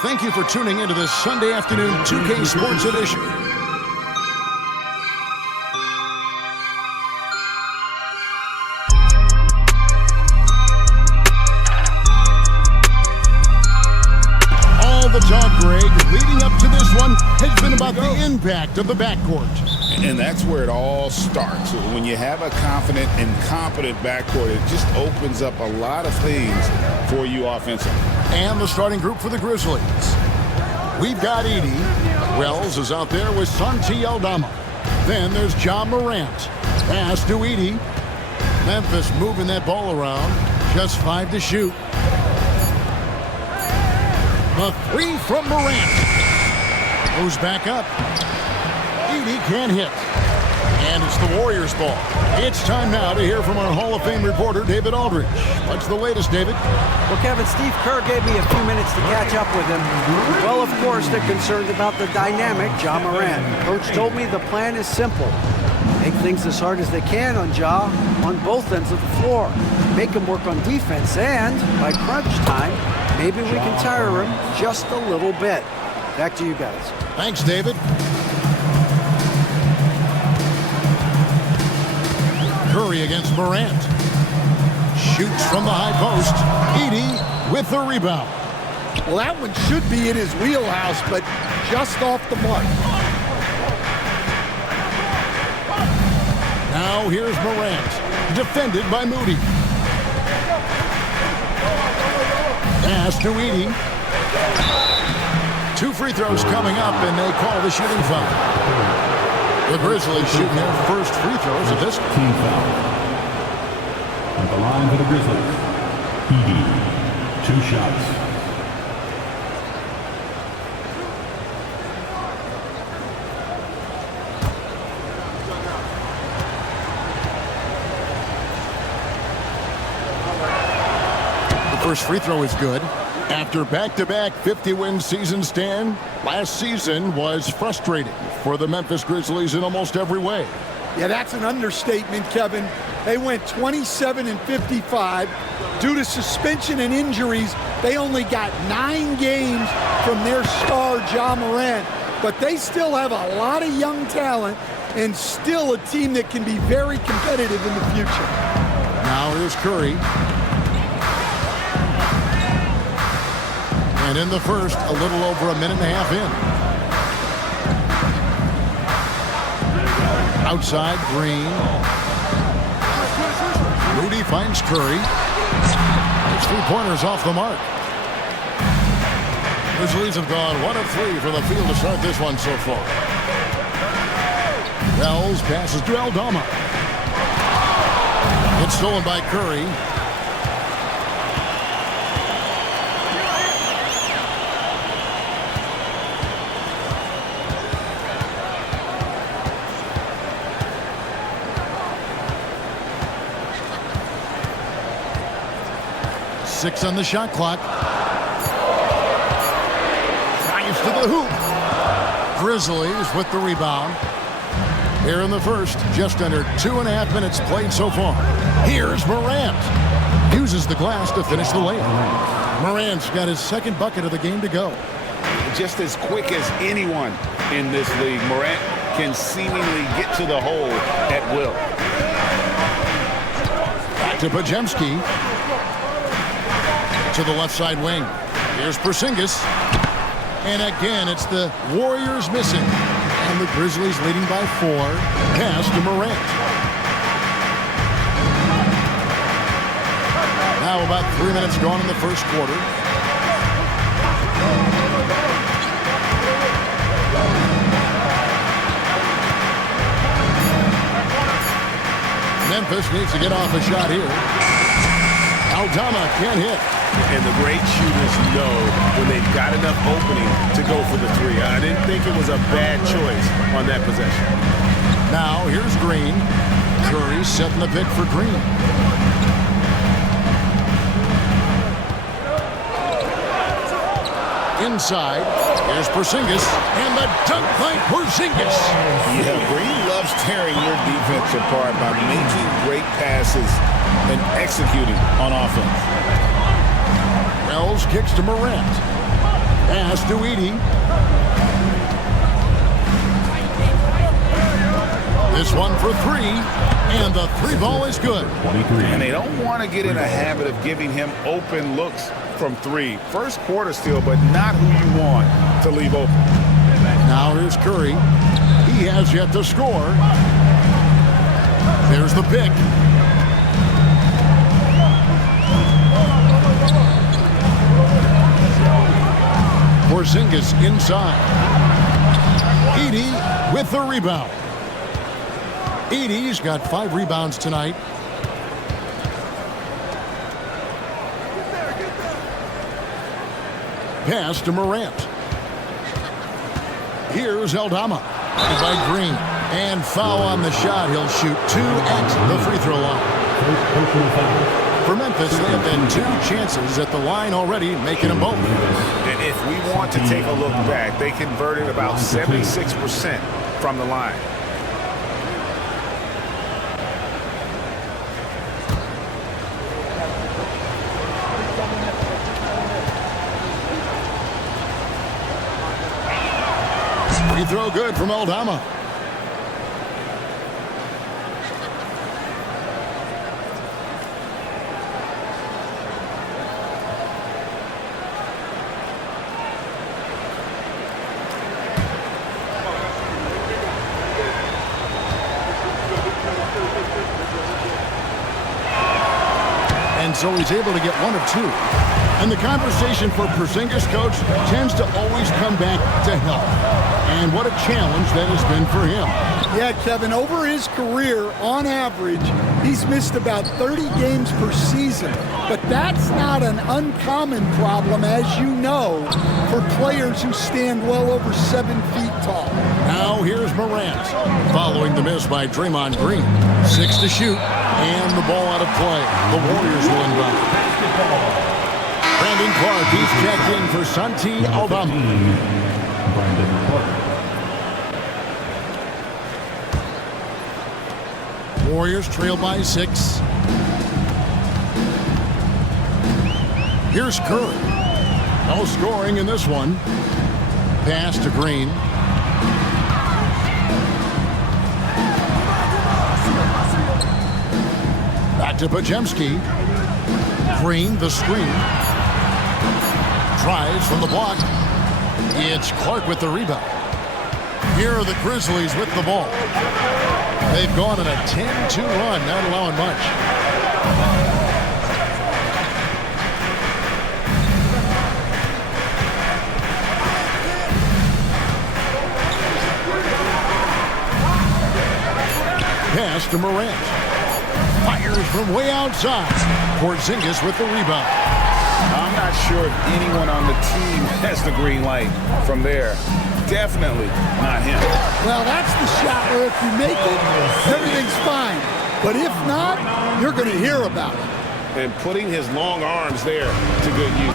Thank you for tuning into this Sunday afternoon 2K Sports Edition. All the talk, Greg, leading up to this one has been about the impact of the backcourt. And that's where it all starts. When you have a confident and competent backcourt, it just opens up a lot of things for you offensively. And the starting group for the Grizzlies. We've got Edey. Wells is out there with Santi Aldama. Then there's Ja Morant. Pass to Edey. Memphis moving that ball around. Just 5 to shoot. The 3 from Morant. Goes back up. Edey can't hit. And it's the Warriors' ball. It's time now to hear from our Hall of Fame reporter, David Aldridge. What's the latest, David? Well, Kevin, Steve Kerr gave me a few minutes to catch up with him. Well, of course, they're concerned about the dynamic Ja Morant. Coach told me the plan is simple. Make things as hard as they can on Ja on both ends of the floor. Make him work on defense, and by crunch time, maybe we can tire him just a little bit. Back to you guys. Thanks, David. Curry against Morant. Shoots from the high post. Edey with the rebound. Well, that one should be in his wheelhouse, but just off the mark. Now here's Morant, defended by Moody. Pass to Edey. 2 free throws coming up, and they call the shooting foul. The Grizzlies shooting their first free throws of this team foul. At the line for the Grizzlies, Edey, 2 shots. The first free throw is good. After back-to-back 50-win seasons, Stan, last season was frustrating for the Memphis Grizzlies in almost every way. Yeah, that's an understatement, Kevin. They went 27-55. Due to suspension and injuries, they only got 9 games from their star, Ja Morant. But they still have a lot of young talent and still a team that can be very competitive in the future. Now here's Curry. And in the first, a little over a minute and a half in. Outside, Green. Moody finds Curry. His 3-pointers off the mark. Grizzlies have gone 1 of 3 from the field to start this one so far. Wells passes to Aldama. It's stolen by Curry. Six on the shot clock. Drives to the hoop. Grizzlies with the rebound. Here in the first, just under 2.5 minutes played so far. Here's Morant. Uses the glass to finish the layup. Morant's got his second bucket of the game to go. Just as quick as anyone in this league, Morant can seemingly get to the hole at will. Back to Podziemski. To the left side wing. Here's Porzingis. And again, it's the Warriors missing. And the Grizzlies leading by 4. Pass to Morant. Now about 3 minutes gone in the first quarter. Memphis needs to get off a shot here. Aldama can't hit. And the great shooters know when they've got enough opening to go for the 3. I didn't think it was a bad choice on that possession. Now here's Green. Curry setting the pick for Green. Inside, here's Porzingis, and the dunk by Porzingis. Yeah, Green loves tearing your defense apart by making great passes and executing on offense. Wells kicks to Morant. Pass to Edey. This one for three, and the three ball is good. 23. And they don't want to get in a habit of giving him open looks from three. First quarter still, but not who you want to leave open. Now here's Curry. He has yet to score. There's the pick. Porzingis inside. Edey with the rebound. Edey's got 5 rebounds tonight. Pass to Morant. Here's Aldama. By Green. And foul on the shot. He'll shoot 2 at the free throw line. For Memphis, they have had 2 chances at the line already, making them both. And if we want to take a look back, they converted about 76% from the line. Free throw good from Aldama. And so he's able to get 1 of 2. And the conversation for Porzingis, coach, tends to always come back to health. And what a challenge that has been for him. Yeah, Kevin, over his career, on average, he's missed about 30 games per season. But that's not an uncommon problem, as you know, for players who stand well over 7 feet tall. Now here's Morant, following the miss by Draymond Green. 6 to shoot, and the ball out of play. The Warriors will inbound. Brandon Clark, he's checked in for Santi Aldama. Warriors trail by 6. Here's Curry. No scoring in this one. Pass to Green. Back to Podziemski. Green, the screen. Tries from the block. It's Clark with the rebound. Here are the Grizzlies with the ball. They've gone on a 10-2 run, not allowing much. Pass to Morant. Fires from way outside. Porzingis with the rebound. I'm not sure if anyone on the team has the green light from there. Definitely not him. Well, that's the shot where if you make it, everything's fine. But if not, you're going to hear about it. And putting his long arms there to good use.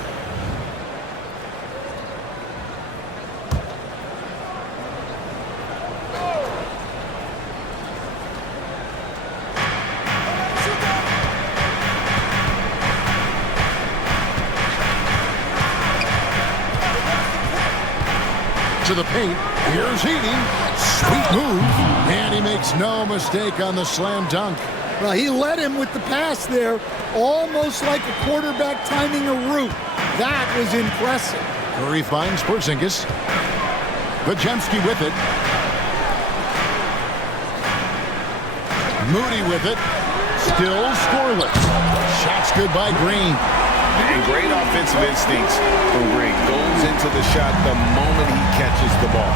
To the paint. Here's Edey. Sweet move. And he makes no mistake on the slam dunk. Well, he led him with the pass there, almost like a quarterback timing a route. That was impressive. Curry finds Porzingis. Podziemski with it. Moody with it. Still scoreless. Shots good by Green. And great offensive instincts from Green. Goes into the shot the moment he catches the ball.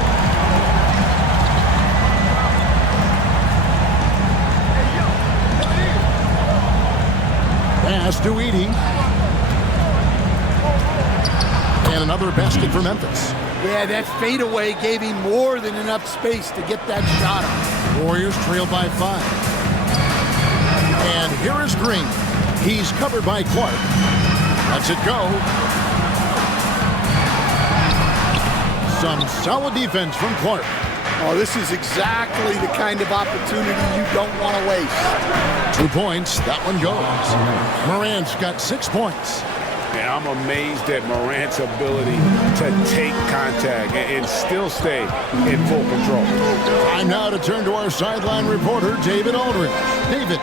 Pass to Edey. And another basket for Memphis. Yeah, that fadeaway gave him more than enough space to get that shot on. Warriors trail by 5. And here is Green. He's covered by Clark. Lets it go. Some solid defense from Clark. Oh, this is exactly the kind of opportunity you don't want to waste. 2 points. That one goes. Morant's got 6 points. And I'm amazed at Morant's ability to take contact and still stay in full control. Time now to turn to our sideline reporter, David Aldridge. David.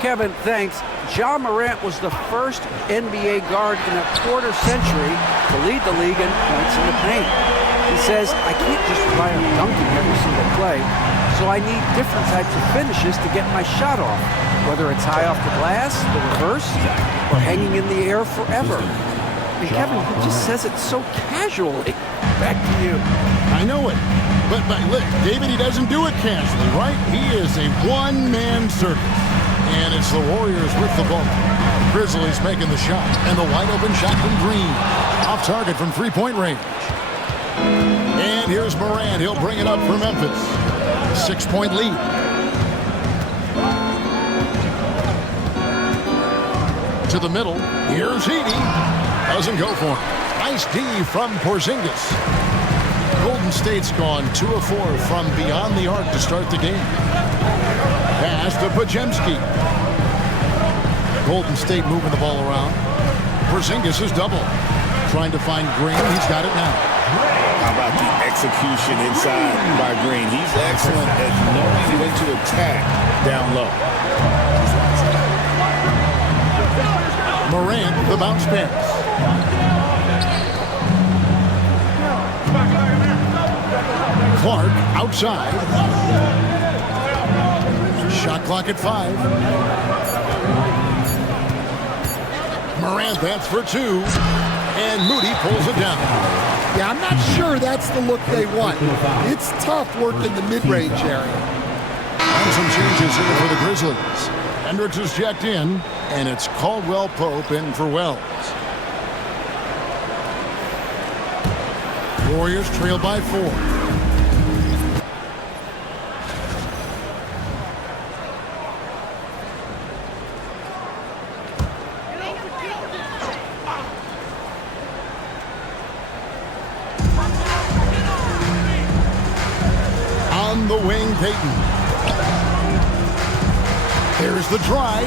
Kevin, thanks. Ja Morant was the first NBA guard in a quarter century to lead the league in points in the paint. He says, I can't just rely on dunking every single play, so I need different types of finishes to get my shot off, whether it's high off the glass, the reverse, or hanging in the air forever. And Kevin, he just says it so casually. Back to you. I know it. But look, David, he doesn't do it casually, right? He is a one-man circus. And it's the Warriors with the ball. Grizzlies making the shot. And the wide-open shot from Green. Off target from three-point range. And here's Morant. He'll bring it up for Memphis. 6-point lead. To the middle. Here's Heaney. Doesn't go for him. Nice D from Porzingis. Golden State's gone 2 of 4 from beyond the arc to start the game. Pass to Podziemski. Golden State moving the ball around. Porzingis is double. Trying to find Green. He's got it now. How about the execution inside by Green? He's excellent at knowing when to attack down low. Morant, the bounce pass. Clark outside. Shot clock at 5. Morant, that's for 2. And Moody pulls it down. Yeah, I'm not sure that's the look they want. It's tough working the mid-range area. And some changes here for the Grizzlies. Hendricks is checked in, and it's Caldwell Pope in for Wells. Warriors trail by 4. On the wing, Payton. There's the drive.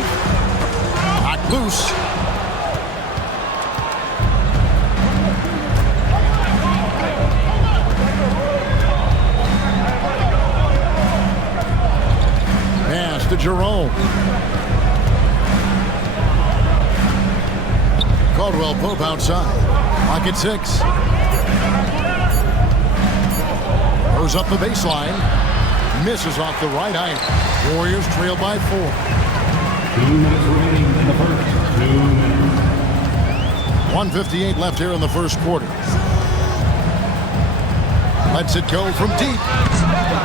Knocked loose. Pass to Jerome. Caldwell Pope outside. Clock at 6. Goes up the baseline. Misses off the right eye. Warriors trail by 4. 2 minutes remaining in the first. 2 minutes. 1:58 left here in the first quarter. Lets it go from deep.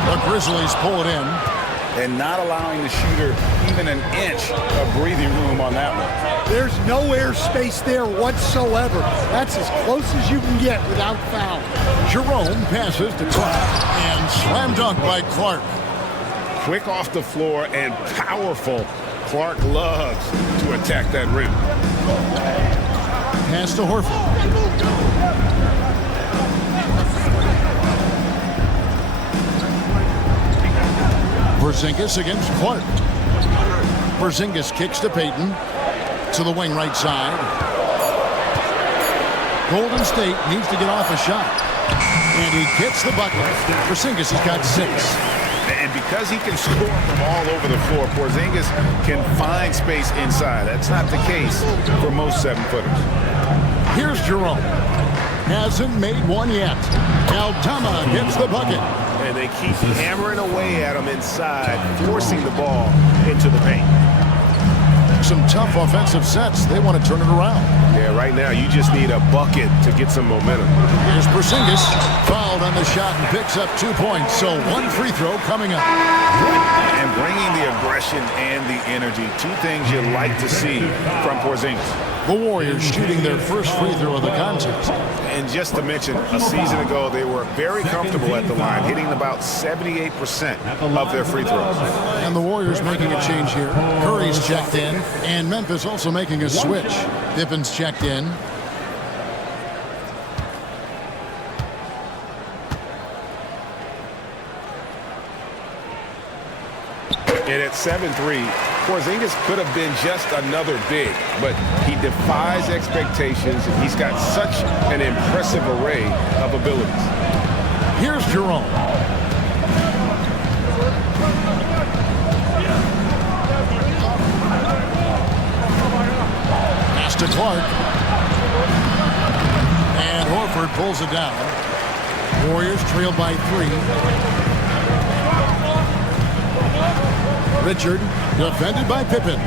The Grizzlies pull it in. And not allowing the shooter even an inch of breathing room on that one. There's no airspace there whatsoever. That's as close as you can get without foul. Jerome passes to Clark. And slam dunk by Clark. Quick off the floor and powerful. Clark loves to attack that rim. Pass to Horford. Porzingis against Clark. Porzingis kicks to Payton. To the wing right side. Golden State needs to get off a shot. And he gets the bucket. Porzingis has got 6. And because he can score from all over the floor, Porzingis can find space inside. That's not the case for most 7-footers. Here's Jerome. Hasn't made one yet. Aldama gets the bucket. And they keep hammering away at him inside, forcing the ball into the paint. Some tough offensive sets. They want to turn it around. Yeah, right now you just need a bucket to get some momentum. Here's Porzingis. Fouled on the shot and picks up 2 points. So 1 free throw coming up. And bringing the aggression and the energy. 2 things you like to see from Porzingis. The Warriors shooting their first free throw of the contest. And just to mention, a season ago, they were very comfortable at the line, hitting about 78% of their free throws. And the Warriors making a change here. Curry's checked in. And Memphis also making a switch. Pippin's checked in. And at 7-3, Porzingis could have been just another big, but he defies expectations, and he's got such an impressive array of abilities. Here's Jerome. Pass to Clark. And Horford pulls it down. Warriors trail by 3. Richard, defended by Pippen.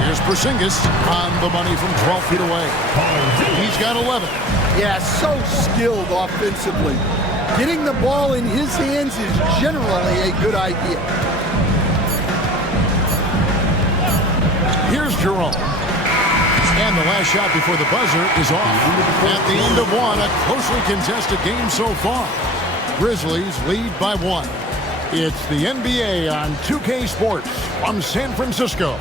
Here's Porzingis on the money from 12 feet away. He's got 11. Yeah, so skilled offensively. Getting the ball in his hands is generally a good idea. Here's Jerome. And the last shot before the buzzer is off. At the end of one, a closely contested game so far. Grizzlies lead by 1. It's the NBA on 2K Sports from San Francisco.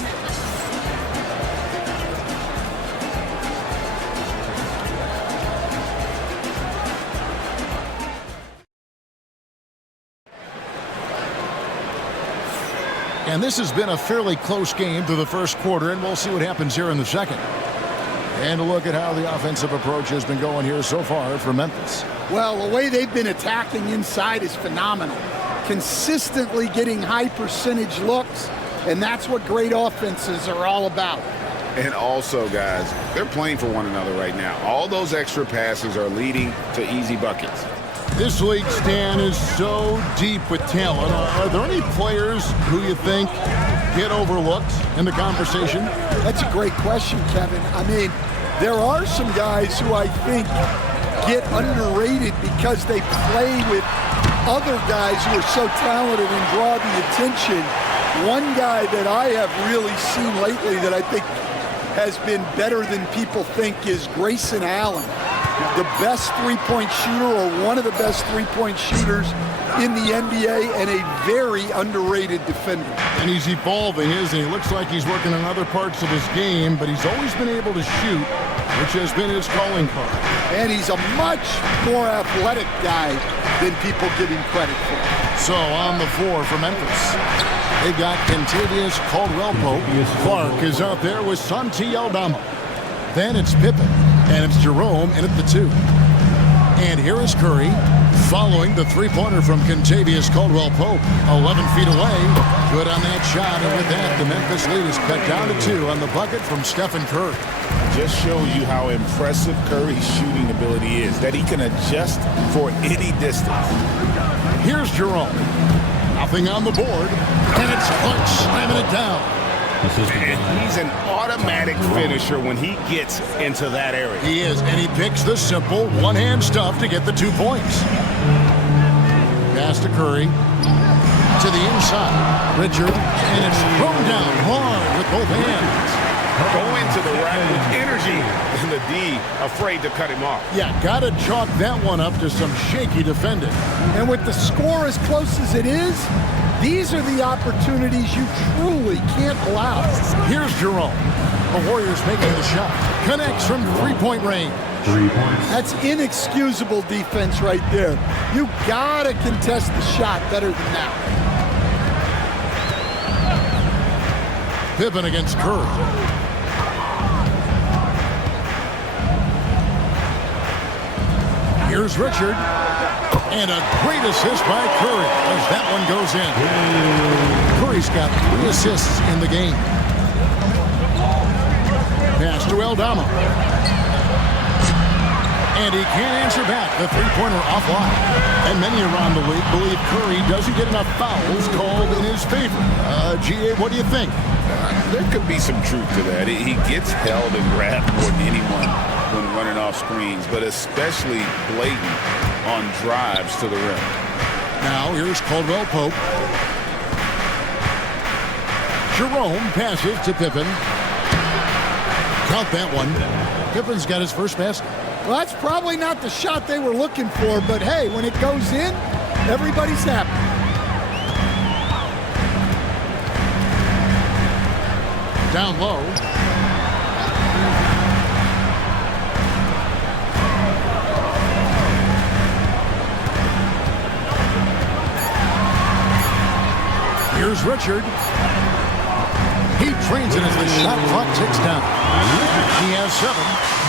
And this has been a fairly close game through the first quarter, and we'll see what happens here in the second. And a look at how the offensive approach has been going here so far for Memphis. Well, the way they've been attacking inside is phenomenal. Consistently getting high percentage looks, and that's what great offenses are all about. And also, guys, they're playing for one another right now. All those extra passes are leading to easy buckets. This league, Stan, is so deep with talent. Are there any players who you think get overlooked in the conversation? That's a great question, Kevin. I mean, there are some guys who I think get underrated because they play with other guys who are so talented and draw the attention. One guy that I have really seen lately that I think has been better than people think is Grayson Allen. The best three-point shooter, or one of the best three-point shooters in the NBA, and a very underrated defender. And he's evolving, isn't he? Looks like he's working on other parts of his game, but he's always been able to shoot, which has been his calling card. And he's a much more athletic guy than people give him credit for. So on the floor for Memphis, they've got Kentavious Caldwell-Pope. Clark is out there with Santi Aldama. Then it's Pippen, and it's Jerome in at the 2. And here is Curry, following the three-pointer from Kentavious Caldwell-Pope. 11 feet away, good on that shot, and with that, the Memphis lead is cut down to 2 on the bucket from Stephen Curry. Just shows you how impressive Curry's shooting ability is, that he can adjust for any distance. Here's Jerome. Nothing on the board, and it's Clark slamming it down. And he's an automatic finisher when he gets into that area. He is, and he picks the simple one-hand stuff to get the 2 points. Pass to Curry. To the inside. Richard, and it's thrown down hard with both hands. Go into the rack with energy, and the D afraid to cut him off. Yeah, gotta chalk that one up to some shaky defending. And with the score as close as it is, these are the opportunities you truly can't allow. Here's Jerome. The Warriors making the shot. Connects from three-point range. 3 points. That's inexcusable defense right there. You gotta contest the shot better than that. Pippen against Curry. Here's Richard. And a great assist by Curry as that one goes in. Curry's got 3 assists in the game. Pass to Aldama. And he can't answer back. The three-pointer offline. And many around the league believe Curry doesn't get enough fouls called in his favor. G.A., what do you think? There could be some truth to that. He gets held and grabbed more than anyone when running off screens, but especially blatant on drives to the rim. Now here's Caldwell-Pope. Jerome passes to Pippen. Count that one. Pippen's got his first basket. Well, that's probably not the shot they were looking for, but hey, when it goes in, everybody's happy. Down low. Here's Richard. He trains it as the shot clock ticks down. He has 7.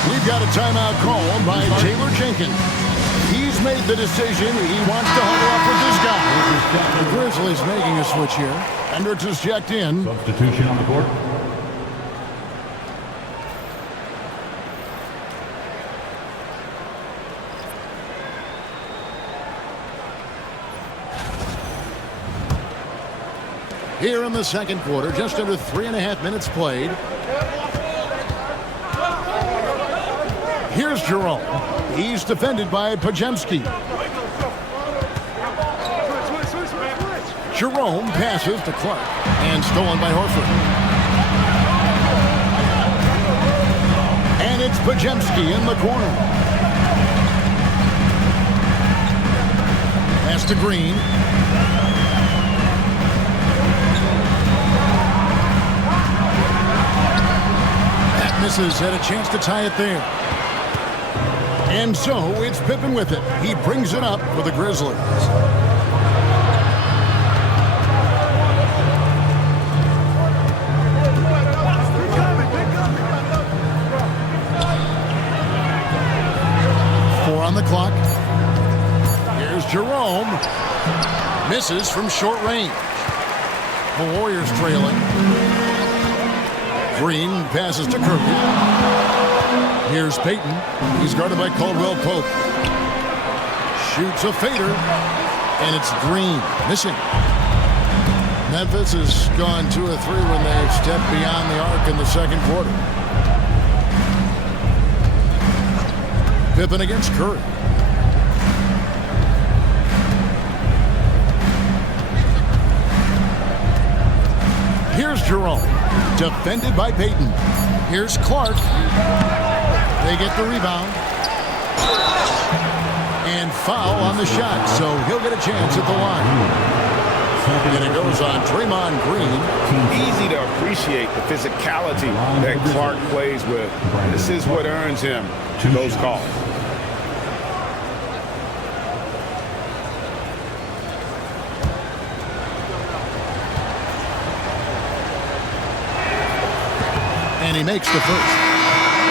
We've got a timeout called by Taylor Jenkins. He's made the decision. He wants to huddle up with this guy. The Grizzlies making a switch here. Hendricks is checked in. Substitution on the court. Here in the second quarter, just under 3.5 minutes played. Here's Jerome. He's defended by Pajemski. Jerome passes to Clark and stolen by Horford. And it's Pajemski in the corner. Pass to Green. Misses, had a chance to tie it there. And so it's Pippen with it. He brings it up for the Grizzlies. Four on the clock. Here's Jerome. Misses from short range. The Warriors trailing. Green passes to Kirby. Here's Payton. He's guarded by Caldwell Pope. Shoots a fader. And it's Green. Missing. Memphis has gone 2 of 3 when they've stepped beyond the arc in the second quarter. Pippen against Curry. Here's Jerome. Defended by Payton. Here's Clark. They get the rebound. And foul on the shot, so he'll get a chance at the line. And it goes on Draymond Green. Easy to appreciate the physicality that Clark plays with. This is what earns him those calls. And he makes the first.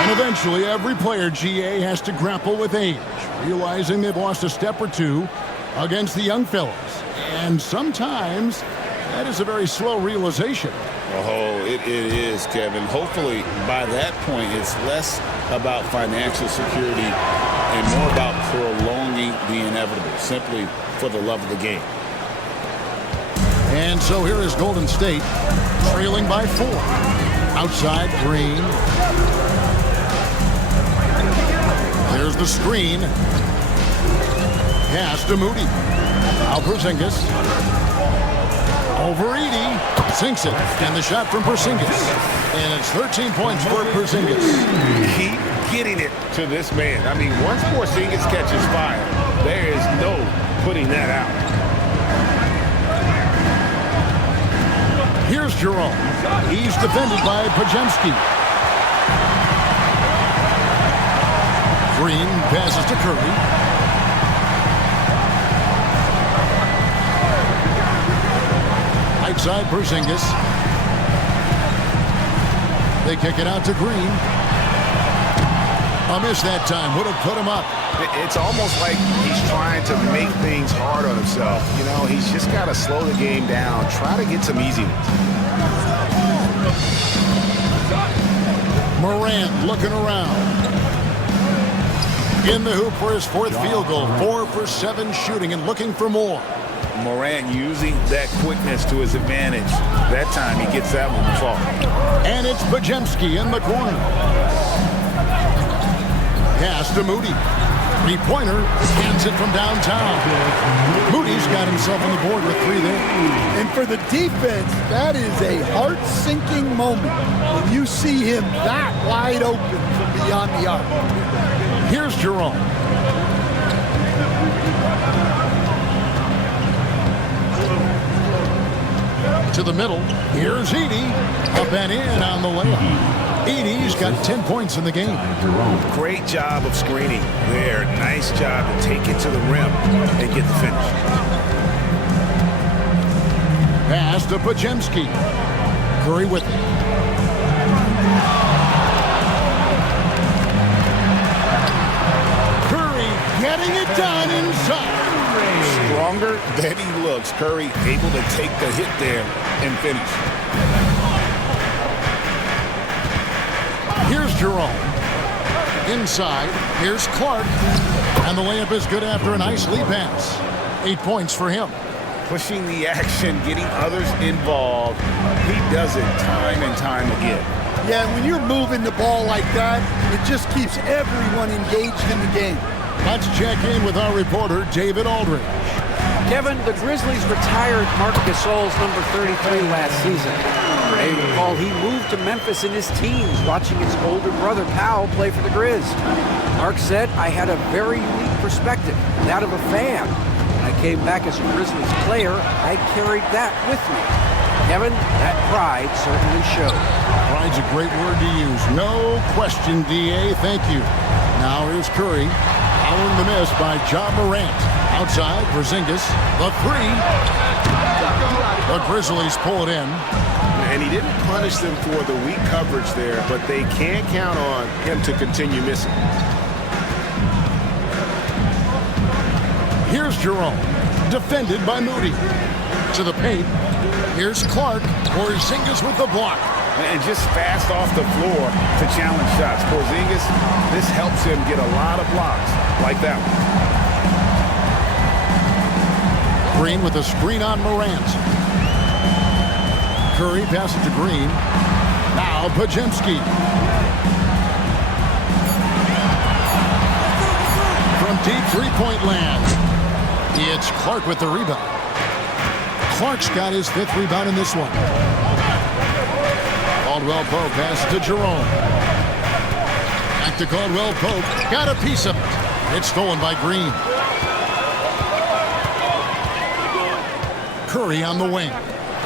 And eventually, every player, GA, has to grapple with age, realizing they've lost a step or two against the young fellas. And sometimes, that is a very slow realization. Oh, it is, Kevin. Hopefully, by that point, it's less about financial security and more about prolonging the inevitable, simply for the love of the game. And so here is Golden State, trailing by 4. Outside, Green. There's the screen. Pass to Moody. Now Porzingis. Over Edey. Sinks it. And the shot from Porzingis. And it's 13 points for Porzingis. Keep getting it to this man. I mean, once Porzingis catches fire, there is no putting that out. Here's Jerome. He's defended by Pajemski. Green passes to Curry. Outside Porzingis. They kick it out to Green. A miss that time. Would have put him up. It's almost like he's trying to make things hard on himself. You know, he's just got to slow the game down. Try to get some easiness. Morant looking around. In the hoop for his 4th field goal. 4 for 7 shooting and looking for more. Morant using that quickness to his advantage. That time he gets that one to fall. And it's Pajemski in the corner. Pass to Moody. 3-pointer, hands it from downtown. Moody's got himself on the board with 3 there. And for the defense, that is a heart-sinking moment when you see him that wide open from beyond the arc. Here's Jerome. To the middle. Here's Edey. Up and in on the layup. Edey's got 10 points in the game. Great job of screening there. Nice job to take it to the rim and get the finish. Pass to Pajemski. Curry with it. Curry getting it done inside. Stronger than he looks. Curry able to take the hit there and finish. Here's Jerome. Inside. Here's Clark. And the layup is good after a nice lead pass. 8 points for him. Pushing the action, getting others involved. He does it time and time again. Yeah, when you're moving the ball like that, it just keeps everyone engaged in the game. Let's check in with our reporter, David Aldridge. Kevin, the Grizzlies retired Marc Gasol's number 33 last season. They recall he moved to Memphis in his teens, watching his older brother Powell play for the Grizz. Mark said, "I had a very unique perspective, that of a fan. When I came back as a Grizzlies player, I carried that with me." Kevin, that pride certainly showed. Pride's a great word to use. No question, D.A. Thank you. Now here's Curry. Following the miss by Ja Morant. Outside, Porzingis. The three. The Grizzlies pull it in. And he didn't punish them for the weak coverage there, but they can't count on him to continue missing. Here's Jerome. Defended by Moody. To the paint. Here's Clark. Porzingis with the block. And just fast off the floor to challenge shots. Porzingis, this helps him get a lot of blocks like that one. Green with a screen on Morant. Curry passes to Green. Now Podziemski. From deep three-point land. It's Clark with the rebound. Clark's got his 5th rebound in this one. Caldwell Pope passes to Jerome. Back to Caldwell Pope. Got a piece of it. It's stolen by Green. Curry on the wing.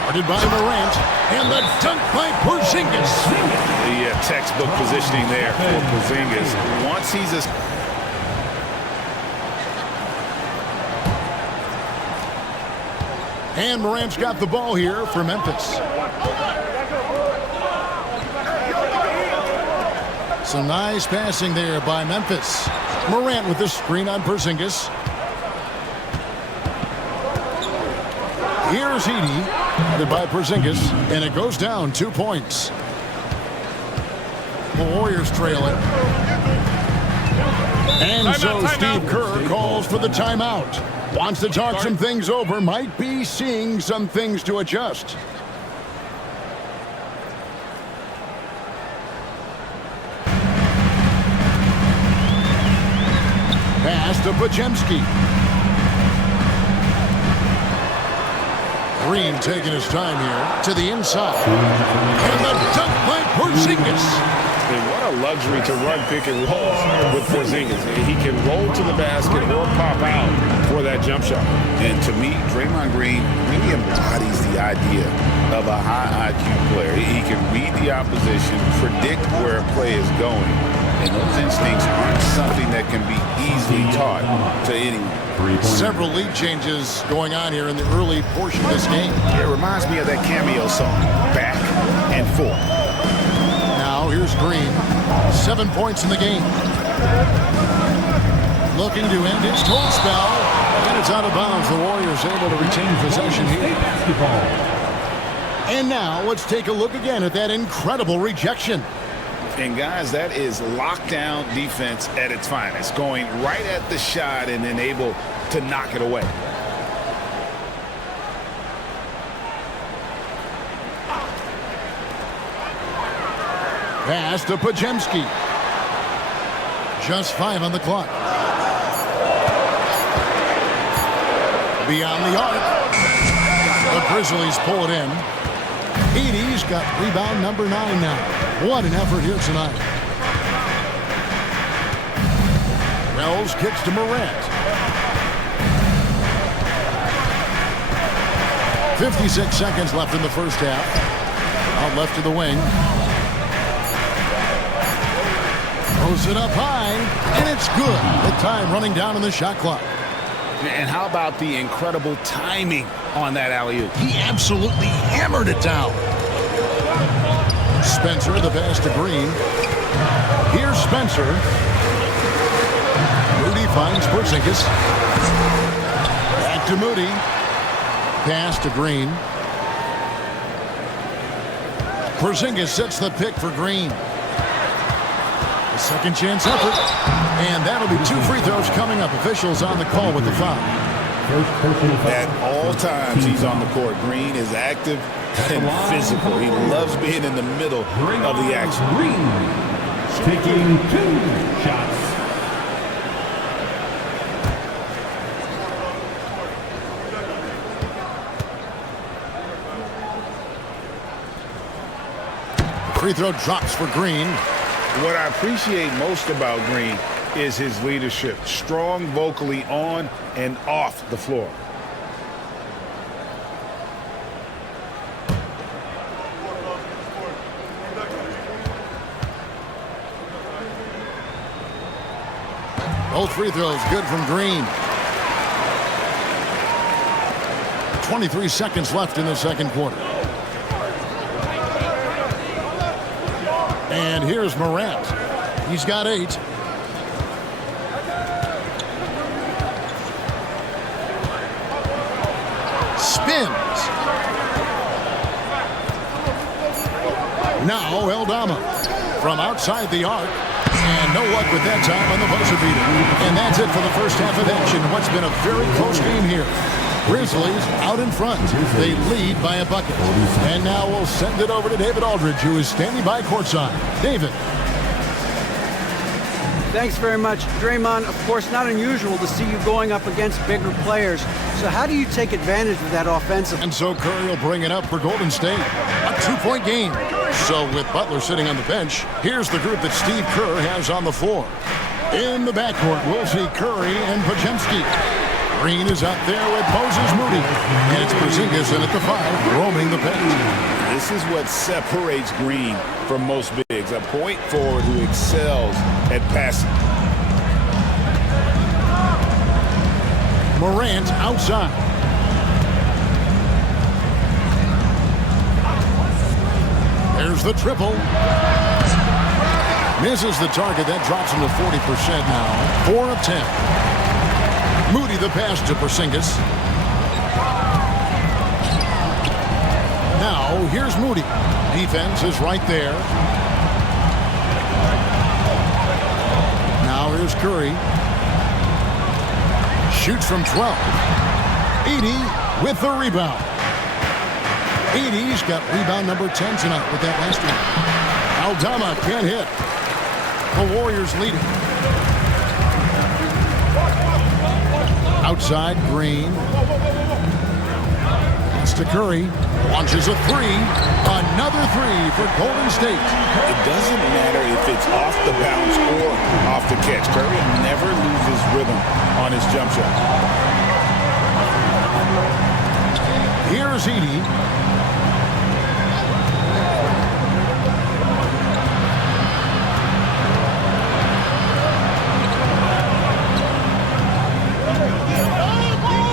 Guarded by Morant. And the dunk by Porzingis. The textbook positioning there for Porzingis. Once he's a... And Morant's got the ball here for Memphis. Some nice passing there by Memphis. Morant with the screen on Porzingis. Here's Edey, guarded by Porzingis, and it goes down 2 points. The Warriors trail it. And so Steve Kerr calls for the timeout. Wants to talk some things over, might be seeing some things to adjust. Pass to Podziemski. Green taking his time here to the inside. And the dunk by Porzingis. And what a luxury to run pick and roll with Porzingis. He can roll to the basket or pop out for that jump shot. And to me, Draymond Green really embodies the idea of a high IQ player. He can read the opposition, predict where a play is going, and those instincts aren't something that can be easily taught to anyone. Several lead changes going on here in the early portion of this game. It reminds me of that cameo song, Back and Forth. Now here's Green. 7 points in the game. Looking to end his cold spell. And it's out of bounds. The Warriors able to retain possession here. And now let's take a look again at that incredible rejection. And guys, that is lockdown defense at its finest. Going right at the shot and then able to knock it away. Pass to Podziemski. Just 5 on the clock. Beyond the arc. The Grizzlies pull it in. Edey's got rebound number 9 now. What an effort here tonight. Wells kicks to Morant. 56 seconds left in the first half. Out left to the wing. Throws it up high, and it's good. The time running down on the shot clock. And how about the incredible timing on that alley-oop? He absolutely hammered it down. Spencer, the pass to Green. Here's Spencer. Moody finds Porzingis. Back to Moody. Pass to Green. Porzingis sets the pick for Green. A second chance effort. And that'll be 2 free throws coming up. Officials on the call with the foul. At all times he's on the court. Green is active and physical. He loves being in the middle of the action. Green taking 2 shots. Free throw drops for Green. What I appreciate most about Green is his leadership. Strong vocally on and off the floor. Both free throws good from Green. 23 seconds left in the second quarter. And here's Morant. He's got 8. Spins. Now Eldama from outside the arc. And no luck with that time on the buzzer beater. And that's it for the first half of action. What's been a very close game here. Grizzlies out in front. They lead by a bucket. And now we'll send it over to David Aldridge, who is standing by courtside. David. Thanks very much, Draymond. Of course, not unusual to see you going up against bigger players. So how do you take advantage of that offensive? And so Curry will bring it up for Golden State. A 2-point game. So with Butler sitting on the bench, here's the group that Steve Kerr has on the floor. In the backcourt, we'll see Curry and Podziemski. Green is out there with Moses Moody. And it's Porzingis in at the 5, roaming the paint. This is what separates Green from most bigs. A point forward who excels at passing. Morant outside. There's the triple. Misses the target. That drops him to 40% now. 4 of 10. Moody the pass to Porzingis. Now here's Moody. Defense is right there. Now here's Curry. Shoots from 12. 80 with the rebound. 80's got rebound number 10 tonight with that last one. Aldama can't hit. The Warriors leading. Outside, Green. It's to Curry. Launches a 3. Another 3 for Golden State. It doesn't matter if it's off the bounce or off the catch. Curry never loses rhythm on his jump shot. Here's Edey.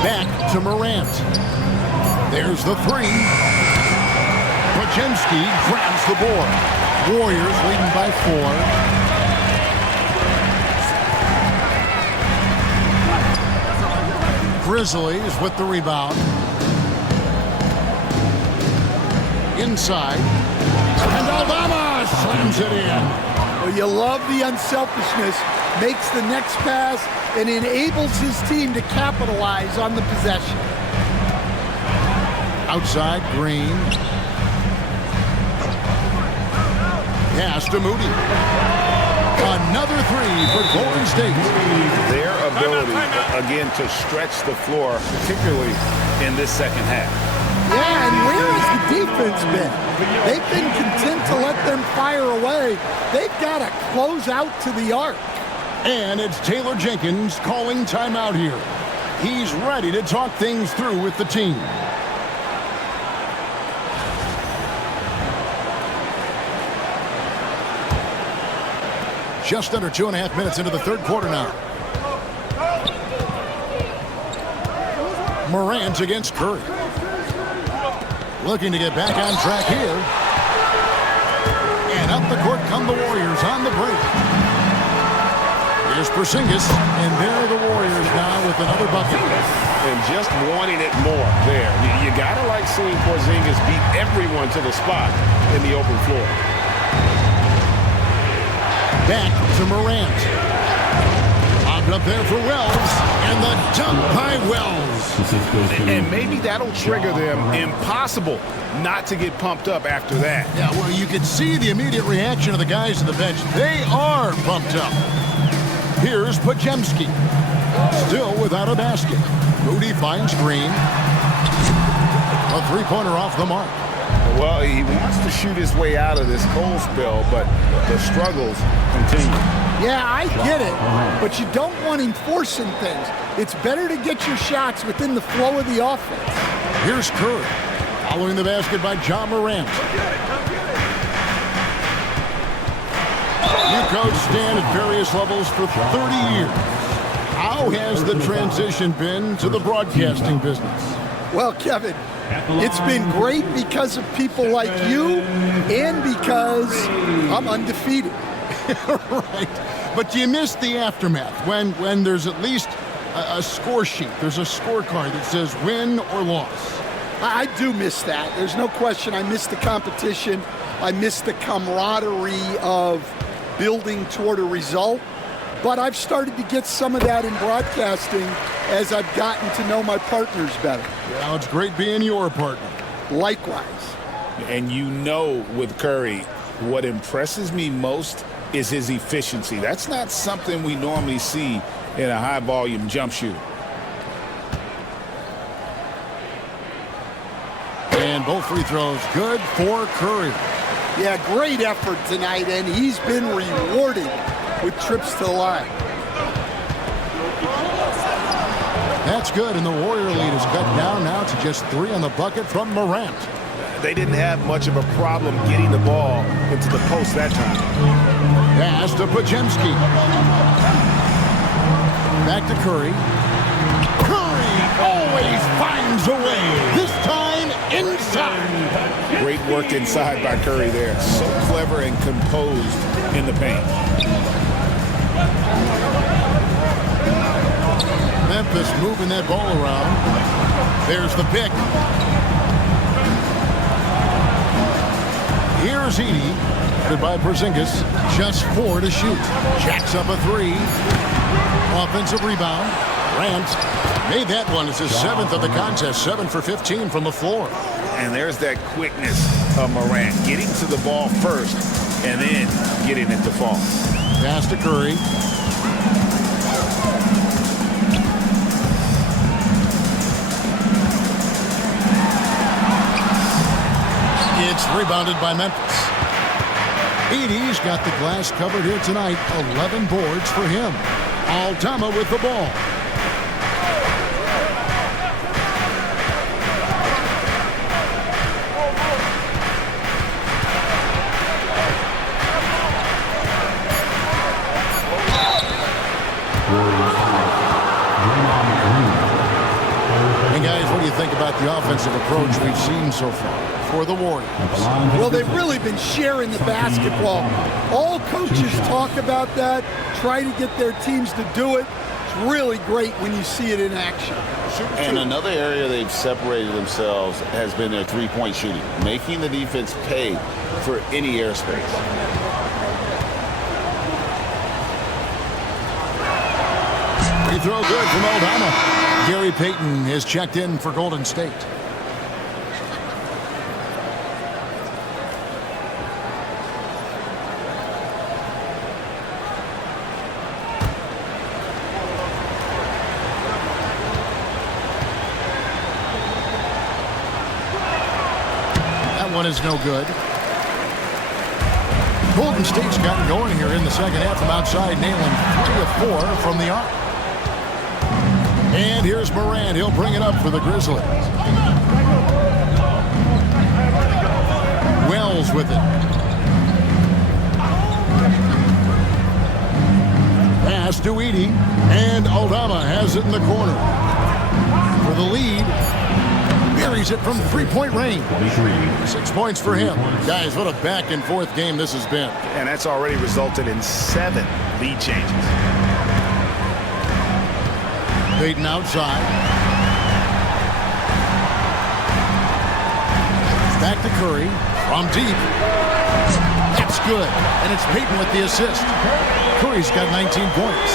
Back to Morant. There's the 3. Podziemski grabs the board. Warriors leading by 4. Grizzlies with the rebound. Inside. And Aldama slams it in. Well, you love the unselfishness. Makes the next pass and enables his team to capitalize on the possession. Outside, Green. Pass to Moody. Another 3 for Golden State. Their ability, again, to stretch the floor, particularly in this second half. Yeah, and where has the defense been? They've been content to let them fire away. They've got to close out to the arc. And it's Taylor Jenkins calling timeout here. He's ready to talk things through with the team. Just under 2.5 minutes into the third quarter now. Morant against Curry. Looking to get back on track here. Here's Porzingis, and there are the Warriors now with another bucket. And just wanting it more there. You got to like seeing Porzingis beat everyone to the spot in the open floor. Back to Morant. Lobbed up there for Wells, and the dunk by Wells. And maybe that'll trigger them. Impossible not to get pumped up after that. Yeah, well, you can see the immediate reaction of the guys on the bench. They are pumped up. Here's Podziemski. Still without a basket. Moody finds Green. A three-pointer off the mark. Well, he wants to shoot his way out of this cold spell, but the struggles continue. Yeah, I get it, but you don't want him forcing things. It's better to get your shots within the flow of the offense. Here's Curry. Following the basket by John Morant. You coach Stan at various levels for 30 years. How has the transition been to the broadcasting business? Well, Kevin, it's been great because of people like you and because I'm undefeated. Right. But you miss the aftermath when there's at least a score sheet. There's a scorecard that says win or loss. I do miss that. There's no question. I miss the competition. I miss the camaraderie of building toward a result. But I've started to get some of that in broadcasting as I've gotten to know my partners better. Well, it's great being your partner. Likewise. And you know with Curry, what impresses me most is his efficiency. That's not something we normally see in a high-volume jump shooter. And both free throws good for Curry. Yeah, great effort tonight, and he's been rewarded with trips to the line. That's good, and the Warrior lead is cut down now to just 3 on the bucket from Morant. They didn't have much of a problem getting the ball into the post that time. Pass to Podziemski. Back to Curry. Curry always finds a way. This time inside. Great work inside by Curry there. So clever and composed in the paint. Memphis moving that ball around. There's the pick. Here's Edey. Headed by Porzingis. Just 4 to shoot. Jacks up a 3. Offensive rebound. Morant made that one. It's his 7th of the contest. 7 for 15 from the floor. And there's that quickness of Morant. Getting to the ball first and then getting it to fall. Pass to Curry. It's rebounded by Memphis. Edey's got the glass covered here tonight. 11 boards for him. Aldama with the ball. And guys, what do you think about the offensive approach we've seen so far for the Warriors? Well, they've really been sharing the basketball. All coaches talk about that, try to get their teams to do it. It's really great when you see it in action. And another area they've separated themselves has been their three-point shooting, making the defense pay for any airspace. Free throw good from Aldama. Gary Payton has checked in for Golden State. That one is no good. Golden State's gotten going here in the second half from outside, nailing 3 of 4 from the arc. And here's Morant. He'll bring it up for the Grizzlies. Wells with it. Pass to Edey. And Aldama has it in the corner. For the lead. Buries it from three-point range. 6 points for him. Guys, what a back-and-forth game this has been. And that's already resulted in 7 lead changes. Payton outside. Back to Curry from deep. That's good. And it's Payton with the assist. Curry's got 19 points.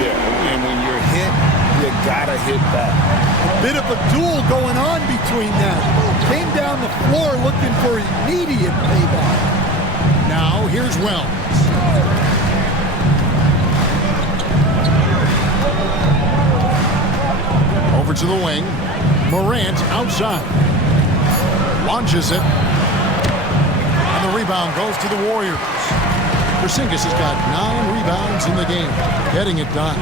Yeah, and when you're hit, you gotta hit back. A bit of a duel going on between them. Came down the floor looking for immediate payback. Now here's Wells. Over to the wing. Morant outside. Launches it. And the rebound goes to the Warriors. Porzingis has got 9 rebounds in the game. Getting it done.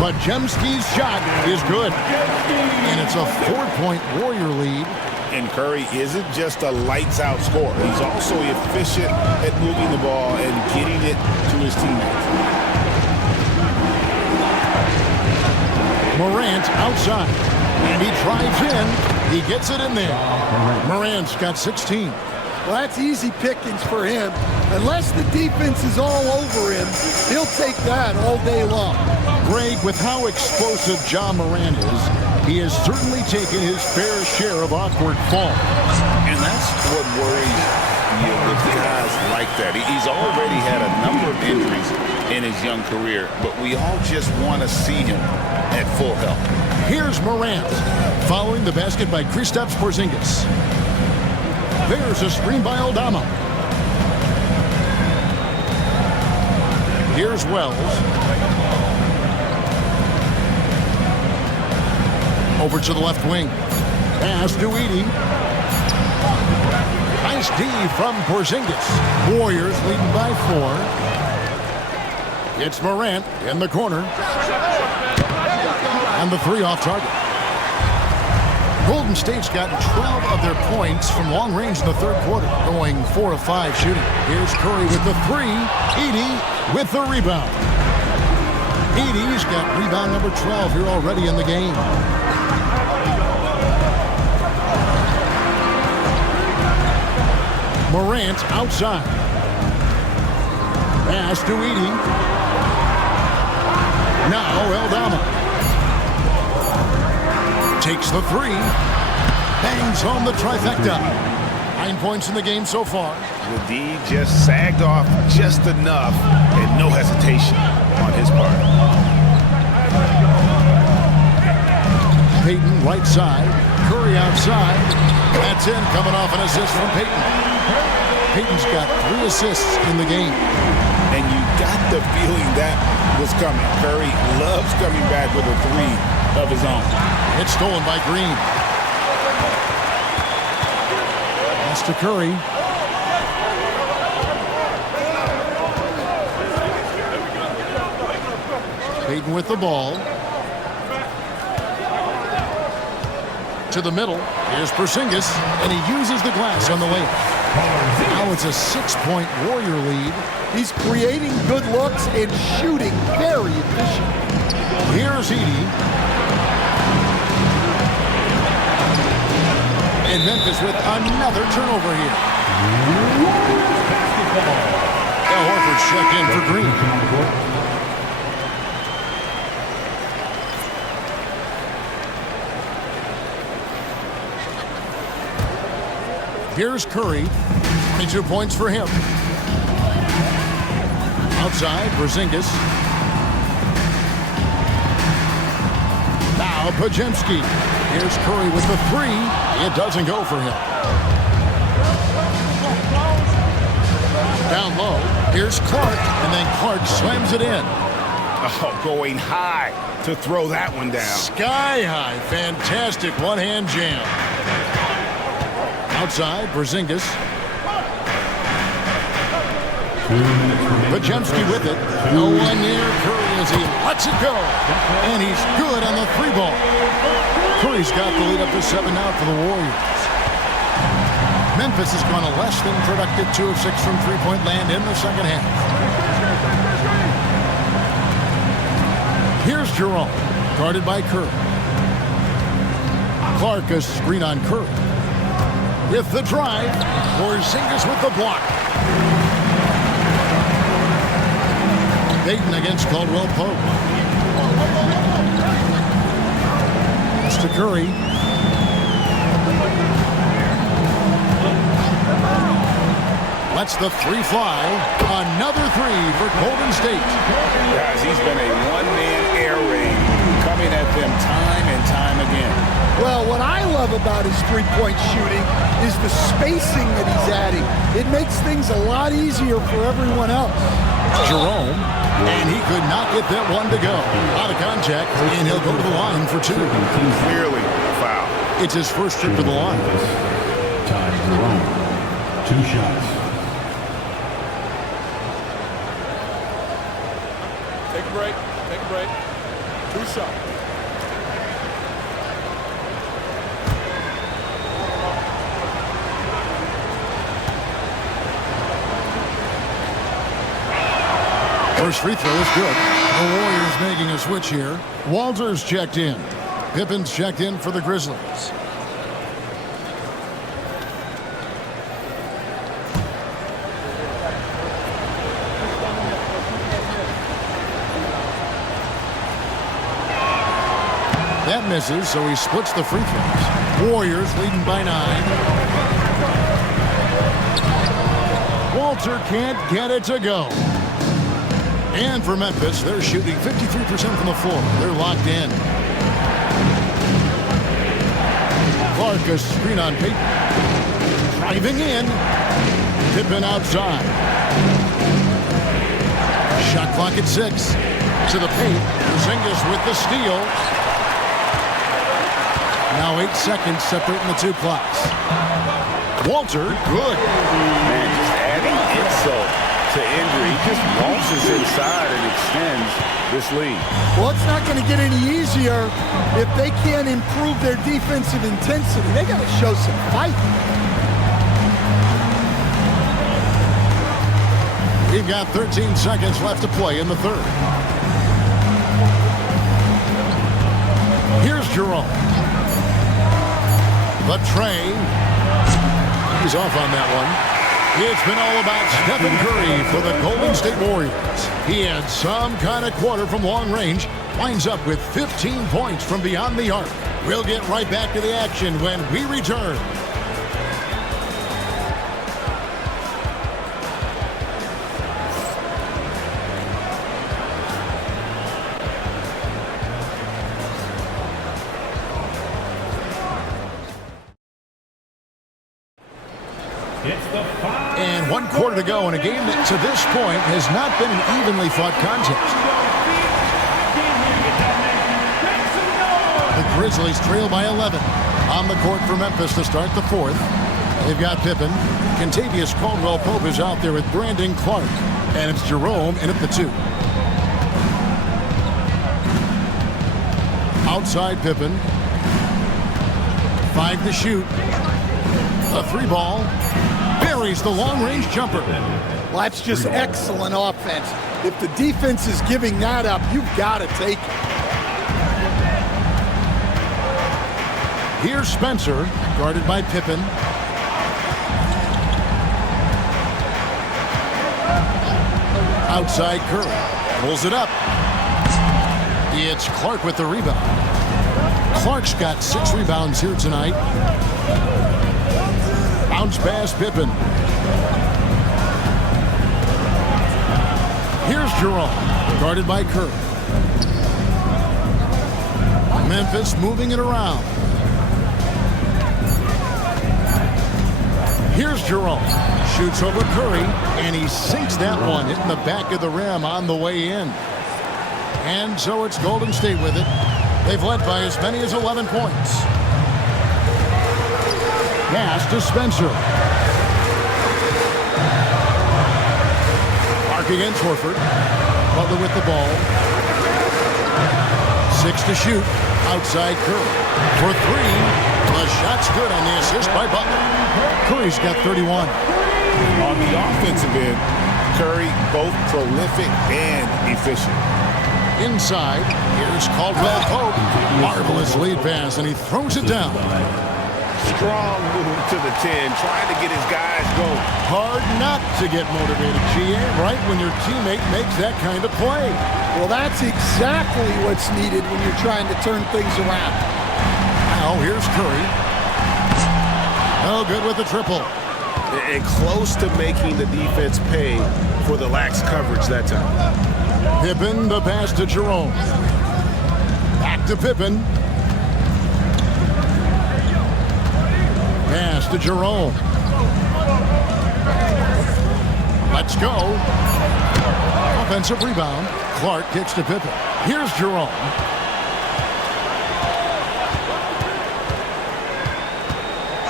But Jemski's shot is good. And it's a 4-point Warrior lead. And Curry isn't just a lights-out scorer. He's also efficient at moving the ball and getting it to his teammates. Morant outside. And he drives in. He gets it in there. Morant's got 16. Well, that's easy pickings for him. Unless the defense is all over him, he'll take that all day long. Greg, with how explosive Ja Morant is, he has certainly taken his fair share of awkward falls. And that's what worries you with guys like that. He's already had a number of injuries in his young career, but we all just want to see him at full health. Here's Morant, following the basket by Kristaps Porzingis. There's a screen by Aldama. Here's Wells. Over to the left wing. Pass to Edey. Nice D from Porzingis. Warriors leading by 4. It's Morant in the corner. And the 3 off target. Golden State's gotten 12 of their points from long range in the third quarter, going 4 of 5 shooting. Here's Curry with the 3. Edey with the rebound. Edey's got rebound number 12 here already in the game. Morant outside. Pass to Edey. Now Aldama. Takes the 3. Bangs home the trifecta. 9 points in the game so far. The D just sagged off just enough and no hesitation on his part. Payton right side. Curry outside. That's in, coming off an assist from Payton. Payton's got 3 assists in the game. And you got the feeling that was coming. Curry loves coming back with a 3 of his own. It's stolen by Green. Pass to Curry. Payton with the ball. To the middle. Here's Porzingis, and he uses the glass on the layup. Now it's a 6-point Warrior lead. He's creating good looks and shooting very efficient. Here's Edey. And Memphis with another turnover here. Al Horford check in for Green. Here's Curry. 22 points for him. Outside, Porzingis. Now Podziemski. Here's Curry with the 3. It doesn't go for him. Down low. Here's Clark, and then Clark slams it in. Oh, going high to throw that one down. Sky high. Fantastic one-hand jam. Outside, Porzingis. Podziemski with it. No one near Curry as he lets it go. And he's good on the 3 ball. Curry's got the lead up to 7 now for the Warriors. Memphis has gone a less than productive 2 of 6 from three-point land in the second half. Here's Jerome, guarded by Curry. Clark a screen on Curry. With the drive, Porzingis with the block. Payton against Caldwell Pope. to Curry. Lets the three fly. Another three for Golden State. Guys, he's been a one-man air raid coming at them time and time again. Well, what I love about his three-point shooting is the spacing that he's adding. It makes things a lot easier for everyone else. Jerome, and he could not get that one to go. Out of contact, and he'll go to the line for two. Clearly a foul. It's his first trip to the line. Ty Jerome. 2 shots. Take a break. Take a break. 2 shots. First free throw is good. The Warriors making a switch here. Walters checked in. Pippen's checked in for the Grizzlies. That misses, so he splits the free throws. Warriors leading by 9. Walter can't get it to go. And for Memphis, they're shooting 53% from the floor. They're locked in. Clark, a screen on Payton. Driving in. Pippen outside. Shot clock at 6. To the paint. Porzingis with the steal. Now 8 seconds separating the two clocks. Walter, good. Man, just adding insult to injury. He just launches inside and extends this lead. Well, it's not going to get any easier if they can't improve their defensive intensity. They got to show some fight. We've got 13 seconds left to play in the third. Here's Jerome. The tray. He's off on that one. It's been all about Stephen Curry for the Golden State Warriors. He had some kind of quarter from long range. Winds up with 15 points from beyond the arc. We'll get right back to the action when we return. And 1 quarter to go in a game that to this point has not been an evenly fought contest. The Grizzlies trail by 11. On the court for Memphis to start the fourth. They've got Pippen. Kentavious Caldwell-Pope is out there with Brandon Clark. And it's Jerome in at the 2. Outside Pippen. 5 to shoot. A 3 ball. Buries the long-range jumper. Well, that's just excellent offense. If the defense is giving that up, you've got to take it. Here's Spencer, guarded by Pippen. Outside Curry. Pulls it up. It's Clark with the rebound. Clark's got 6 rebounds here tonight. Bounce pass Pippen. Here's Jerome, guarded by Curry. Memphis moving it around. Here's Jerome. Shoots over Curry, and he sinks that one, hitting the back of the rim on the way in. And so it's Golden State with it. They've led by as many as 11 points. Pass to Spencer. Mark against Horford. Butler with the ball. 6 to shoot. Outside Curry. For 3. The shot's good on the assist by Butler. Curry's got 31. On the offensive end, Curry both prolific and efficient. Inside, here's Caldwell-Pope. Marvelous lead pass, and he throws it down. Strong move to the 10, trying to get his guys going. Hard not to get motivated, GA, right when your teammate makes that kind of play. Well, that's exactly what's needed when you're trying to turn things around. Now here's Curry. No good with the triple. And close to making the defense pay for the lax coverage that time. Pippen, the pass to Jerome. Back to Pippen. Pass to Jerome. Let's go. Offensive rebound. Clark kicks to Pippen. Here's Jerome.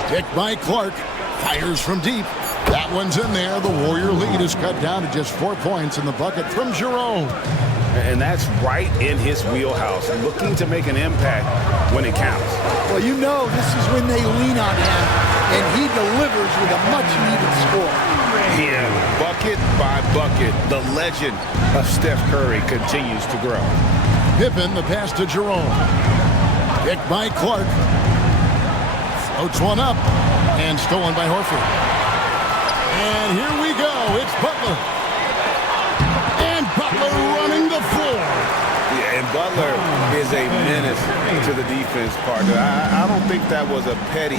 Picked by Clark. Fires from deep. That one's in there. The Warrior lead is cut down to just 4 points in the bucket from Jerome. And that's right in his wheelhouse, looking to make an impact when it counts. Well, you know this is when they lean on him, and he delivers with a much-needed score. Yeah, bucket by bucket, the legend of Steph Curry continues to grow. Pippen, the pass to Jerome. Picked by Clark. Floats one up, and stolen by Horford. And here we go. It's Butler. And Butler running the floor. Yeah, and Butler is a menace to the defense partner. I don't think that was a Petty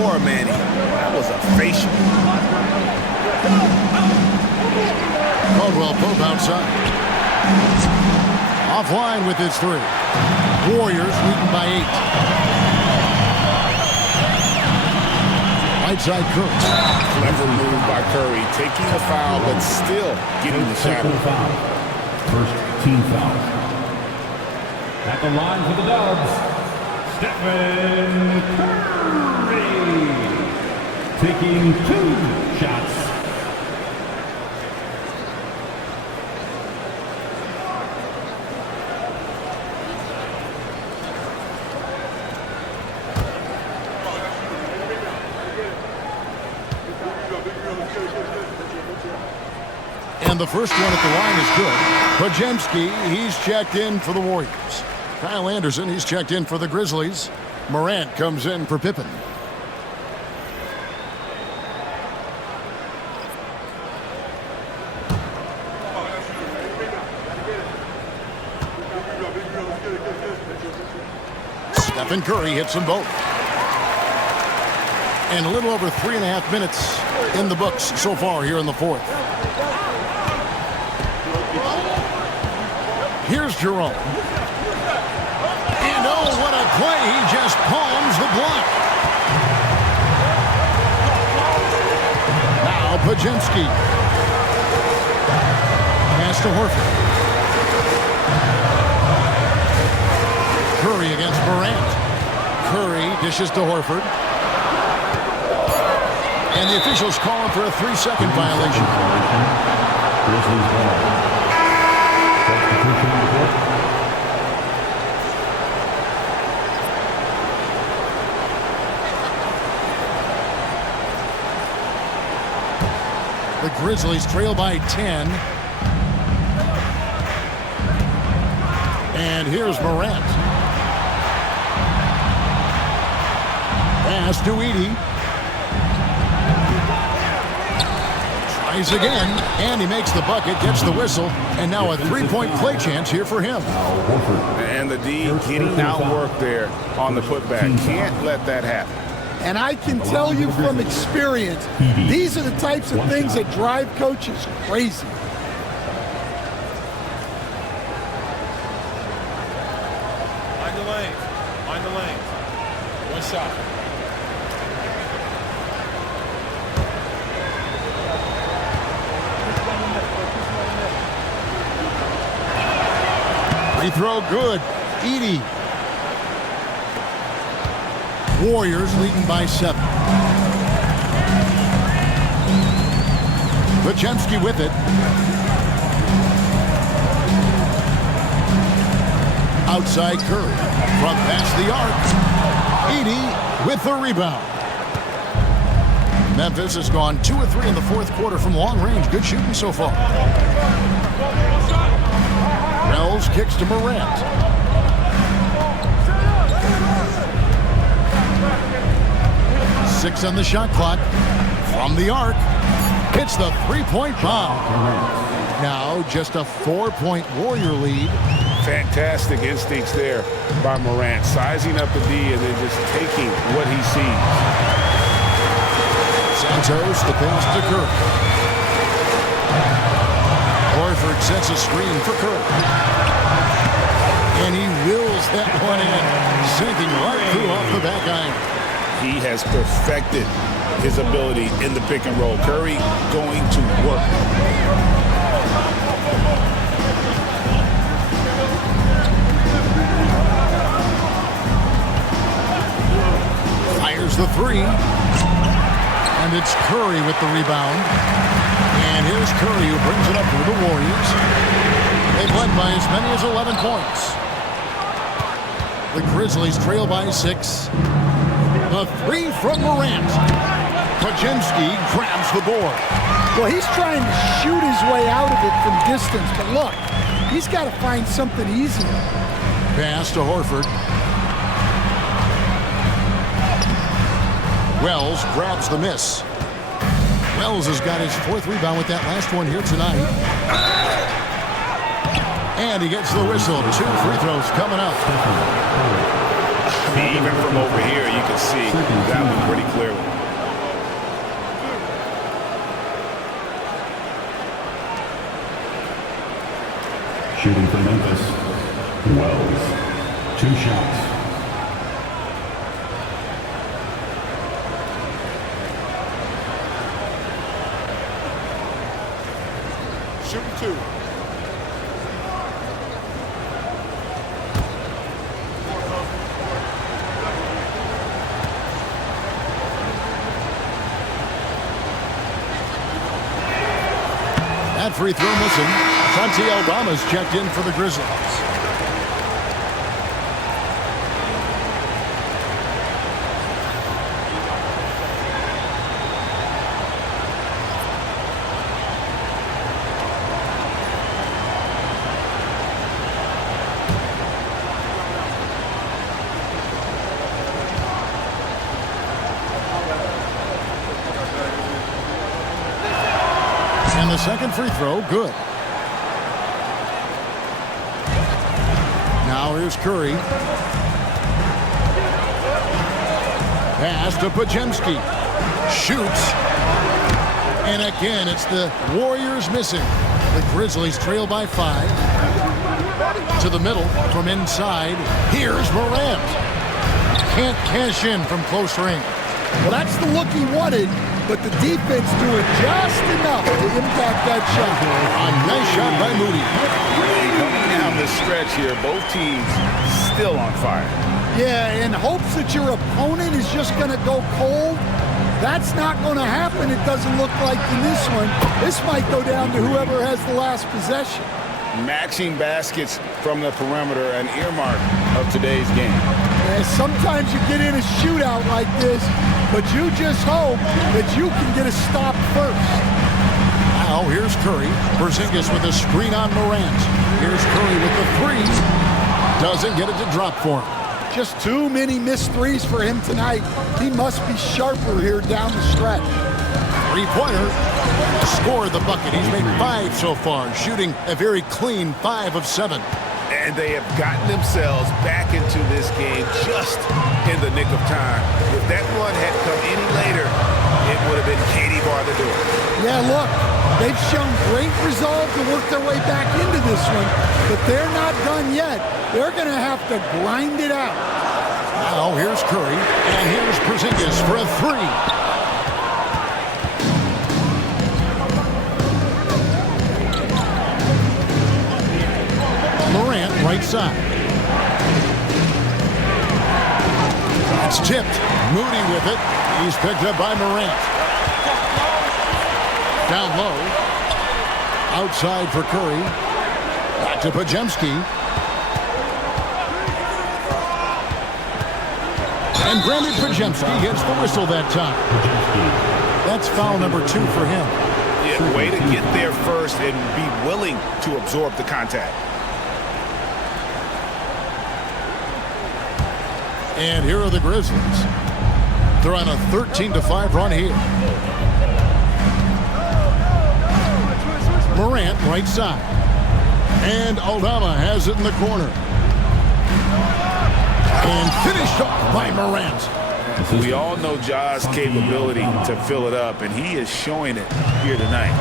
or a Manny. That was a facial. Caldwell Pope outside. Offline with his three. Warriors leading by 8. Right side Curry. Clever move by Curry, taking the foul, but still getting the shot. First team foul. At the line for the Dubs, Stephen Curry. Taking 2 shots. And the first one at the line is good. Podziemski, he's checked in for the Warriors. Kyle Anderson, he's checked in for the Grizzlies. Morant comes in for Pippen. Stephen Curry hits them both. And a little over 3.5 minutes in the books so far here in the fourth. Here's Jerome. And oh, what a play. He just palms the block. Now Podziemski. Pass to Horford. Curry against Morant. Curry dishes to Horford. And the officials call him for a 3-second violation. Grizzlies ball. The Grizzlies trail by 10. And here's Morant. Pass to Edey. Tries again, and he makes the bucket, gets the whistle, and now a 3-point play chance here for him. And the D getting outworked there on the putback. Can't let that happen. And I can tell you from experience, these are the types of things that drive coaches crazy. Mind the lanes. Mind the lanes. One shot. Free throw good. Edey. Warriors leading by 7. Podziemski with it. Outside Curry. From past the arc. Edey with the rebound. Memphis has gone 2 of 3 in the fourth quarter from long range. Good shooting so far. Wells kicks to Morant. Six on the shot clock. From the arc. Hits the 3-point bomb. Now just a 4-point Warrior lead. Fantastic instincts there by Morant, sizing up the D and then just taking what he sees. Santos, the pass to Curry. Horford sets a screen for Curry. And he wills that one in, sinking right through off the back iron. He has perfected his ability in the pick and roll. Curry going to work. Fires the three. And it's Curry with the rebound. And here's Curry who brings it up for the Warriors. They've led by as many as 11 points. The Grizzlies trail by 6. The three from Morant. Podziemski grabs the board. Well, he's trying to shoot his way out of it from distance, but look, he's got to find something easier. Pass to Horford. Wells grabs the miss. Wells has got his 4th rebound with that last one here tonight. And he gets the whistle. 2 free throws coming up. Even from over here, you can see that one pretty clearly. Shooting for Memphis, Wells. 2 shots. Shooting 2. That free throw missing. Santi Aldama's checked in for the Grizzlies. And the second free throw, good. Now here's Curry. Pass to Podziemski. Shoots. And again, it's the Warriors missing. The Grizzlies trail by 5. To the middle from inside. Here's Morant. Can't cash in from close range. Well, that's the look he wanted, but the defense doing just enough to impact that shot. A nice shot by Moody. Coming down the stretch here, both teams still on fire. Yeah, in hopes that your opponent is just going to go cold. That's not going to happen, it doesn't look like in this one. This might go down to whoever has the last possession. Matching baskets from the perimeter, an earmark of today's game. Yeah, sometimes you get in a shootout like this, but you just hope that you can get a stop first. Now here's Curry. Porzingis with a screen on Morant. Here's Curry with the 3. Doesn't get it to drop for him. Just too many missed threes for him tonight. He must be sharper here down the stretch. 3-pointer. Scored the bucket. He's made 5 so far, shooting a very clean 5 of 7. And they have gotten themselves back into this game just in the nick of time. If that one had come any later, it would have been Katie bar the door. Yeah, look, they've shown great resolve to work their way back into this one, but they're not done yet. They're going to have to grind it out. Now here's Curry, and here's Porzingis for a 3. Morant, right side. It's tipped. Moody with it. He's picked up by Morant. Down low. Outside for Curry. Back to Podziemski. And Brandon Podziemski gets the whistle that time. That's foul number 2 for him. Yeah, way to get there first and be willing to absorb the contact. And here are the Grizzlies. They're on a 13-5 run here. Morant, right side. And Aldama has it in the corner. And finished off by Morant. We all know Ja's capability to fill it up, and he is showing it here tonight.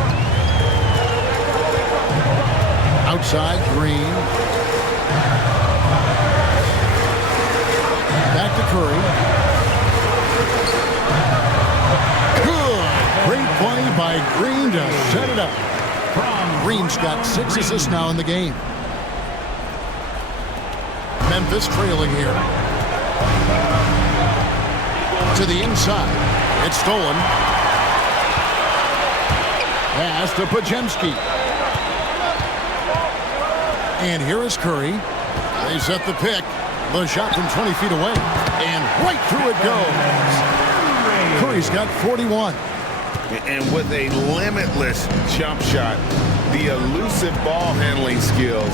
Outside, Green. Back to Curry. Good. Great play by Green to set it up. Green's got 6 assists now in the game. Memphis trailing here. To the inside. It's stolen. Pass to Podziemski. And here is Curry. They set the pick. The shot from 20 feet away. And right through it goes. Curry's got 41. And with a limitless jump shot, the elusive ball handling skills,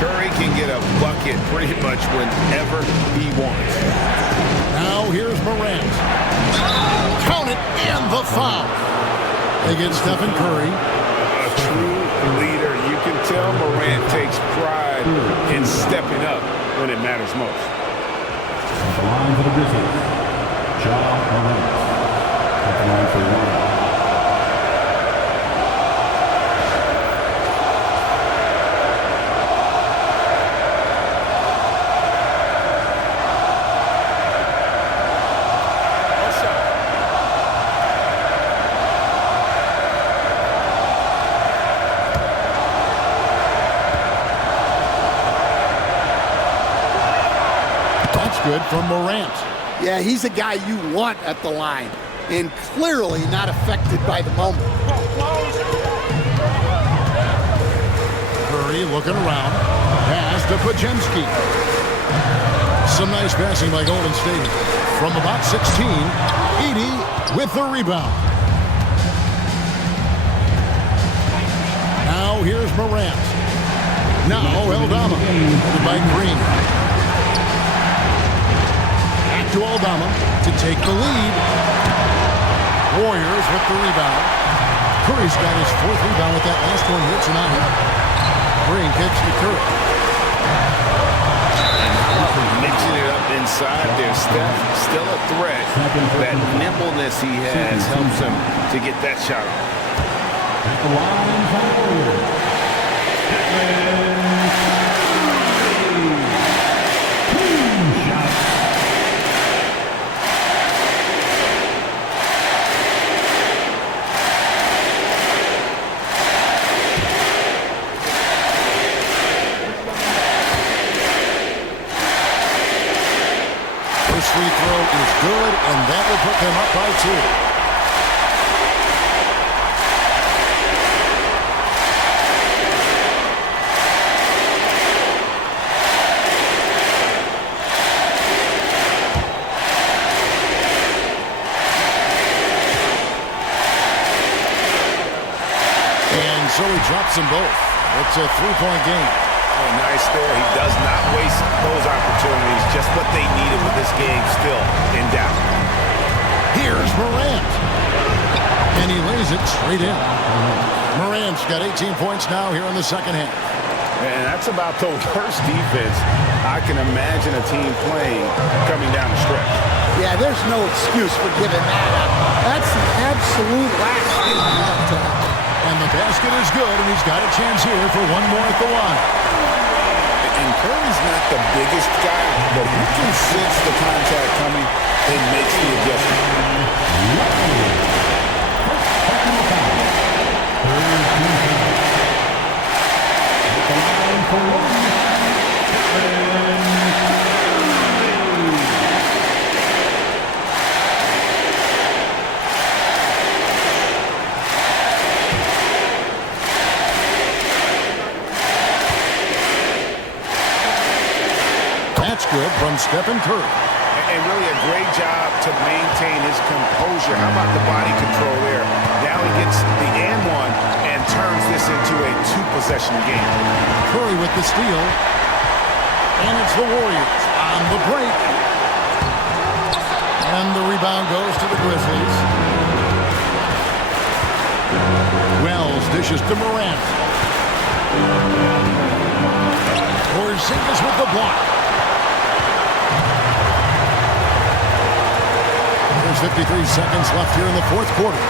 Curry can get a bucket pretty much whenever he wants. Now here's Morant. Count it, and the foul. They get Stephen Curry. A true leader. You can tell Morant takes pride in stepping up when it matters most. At the line for the Grizzlies, Ja Morant. At the line for one. Good from Morant. Yeah, he's a guy you want at the line, and clearly not affected by the moment. Curry looking around. Pass to Podziemski. Some nice passing by Golden State. From about 16, Edey with the rebound. Now here's Morant. Now Aldama by Green. To Aldama to take the lead. Warriors with the rebound. Curry's got his 4th rebound with that last one here tonight. Green kicks to Curry. Mixing it up inside there. Steph still a threat. That nimbleness he has helps him to get that shot off. At the line for the Warriors. Free throw is good, and that will put them up by 2. And so he drops them both. It's a 3-point game. Oh, nice there. He does not waste those opportunities. Just what they needed with this game still in doubt. Here's Morant. And he lays it straight in. Morant's got 18 points now here in the second half. And that's about the worst defense I can imagine a team playing coming down the stretch. Yeah, there's no excuse for giving that up. That's the absolute last thing you have to have. And the basket is good, and he's got a chance here for one more at the line. And Curry's not the biggest guy, but he can sense the contact coming and makes the adjustment. That's good from Stephen Curry. And really a great job to maintain his composure. How about the body control there? Now he gets the and one and turns this into a 2-possession game. Curry with the steal. And it's the Warriors on the break. And the rebound goes to the Grizzlies. Wells dishes to Morant. Porzingis with the block. There's 53 seconds left here in the fourth quarter.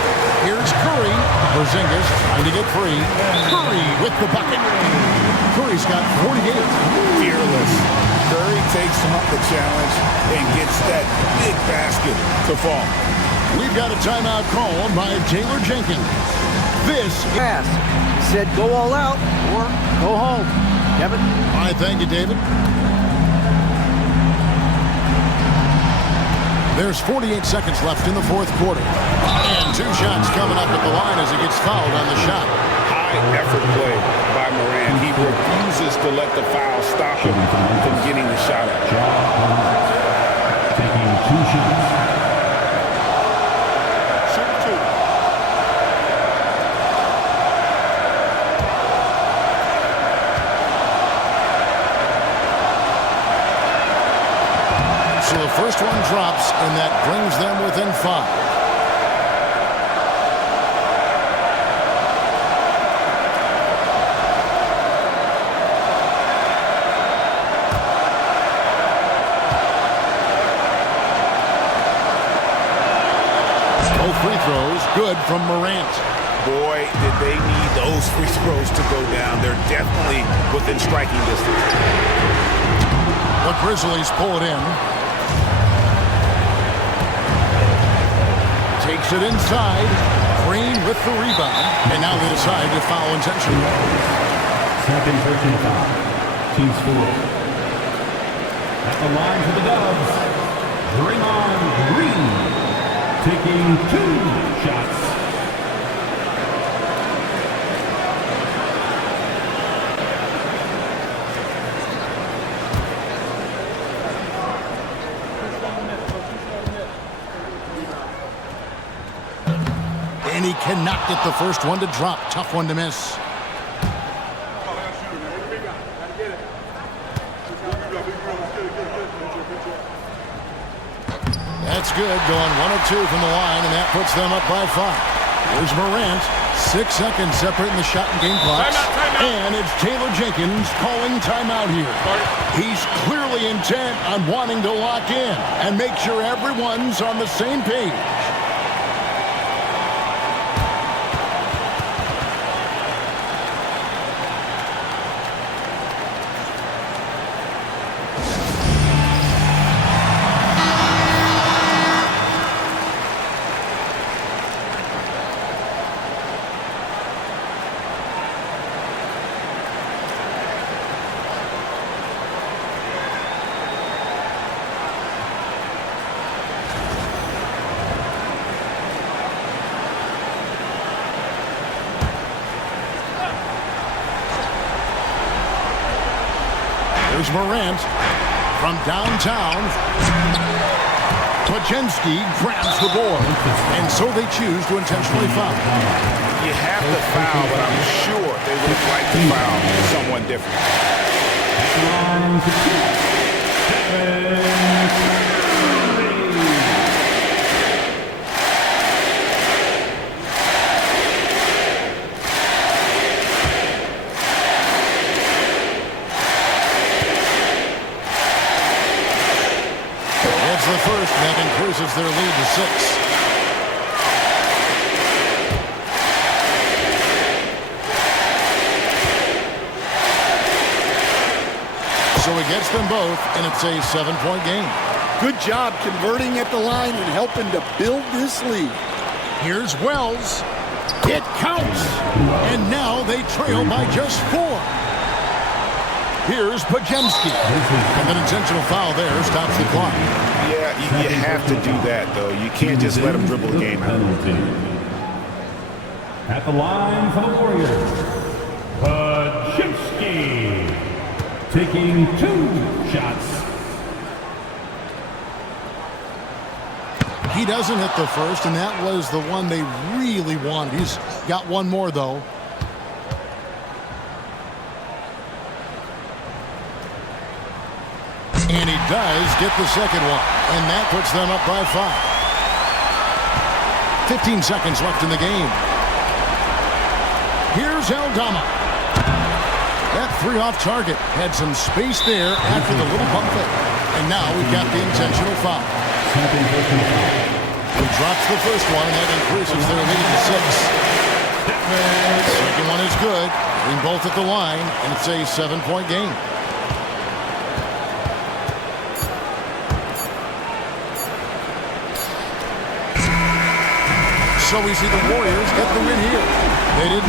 Here's Curry. Porzingis trying to get free. Curry with the bucket. Curry's got 48. Fearless. Curry takes up the challenge and gets that big basket to fall. We've got a timeout called by Taylor Jenkins. This Pass. He said go all out or go home. Kevin? I thank you, David. There's 48 seconds left in the fourth quarter. And 2 shots coming up at the line as he gets fouled on the shot. High effort play by Moran. He refuses to let the foul stop him from getting the shot at. Taking 2 shots. So the first one drops, and that brings them within 5. Both free throws good from Morant. Boy, did they need those free throws to go down. They're definitely within striking distance. The Grizzlies pull it in. Takes it inside. Green with the rebound. And now they decide to foul intentionally. Second personal foul. Team score. At the line for the Dubs, Draymond Green taking 2 shots. And he cannot get the first one to drop. Tough one to miss. That's good. Going 1 of 2 from the line, and that puts them up by 5. Here's Morant. 6 seconds separating the shot and game clocks. Timeout. And it's Taylor Jenkins calling timeout here. He's clearly intent on wanting to lock in and make sure everyone's on the same page. There's Morant from downtown. Podziemski grabs the board, and so they choose to intentionally foul. You have to foul, but I'm sure they would have liked to foul someone different. The first, that increases their lead to 6. So he gets them both, and it's a 7-point game. Good job converting at the line and helping to build this lead. Here's Wells. It counts. And now they trail by just 4. Here's Podziemski. And an intentional foul there stops the clock. Yeah, you have to do that, though. You can't just let them dribble the game out. At the line for the Warriors, Podziemski taking 2 shots. He doesn't hit the first, and that was the one they really wanted. He's got one more, though. And he does get the second one, and that puts them up by 5. 15 seconds left in the game. Here's Aldama. That three off target had some space there after the little pump fake. And now we've got the intentional foul. He drops the first one, and that increases their lead to 6. Second one is good. In both at the line, and it's a 7-point game. So we see the Warriors get the win here. They didn't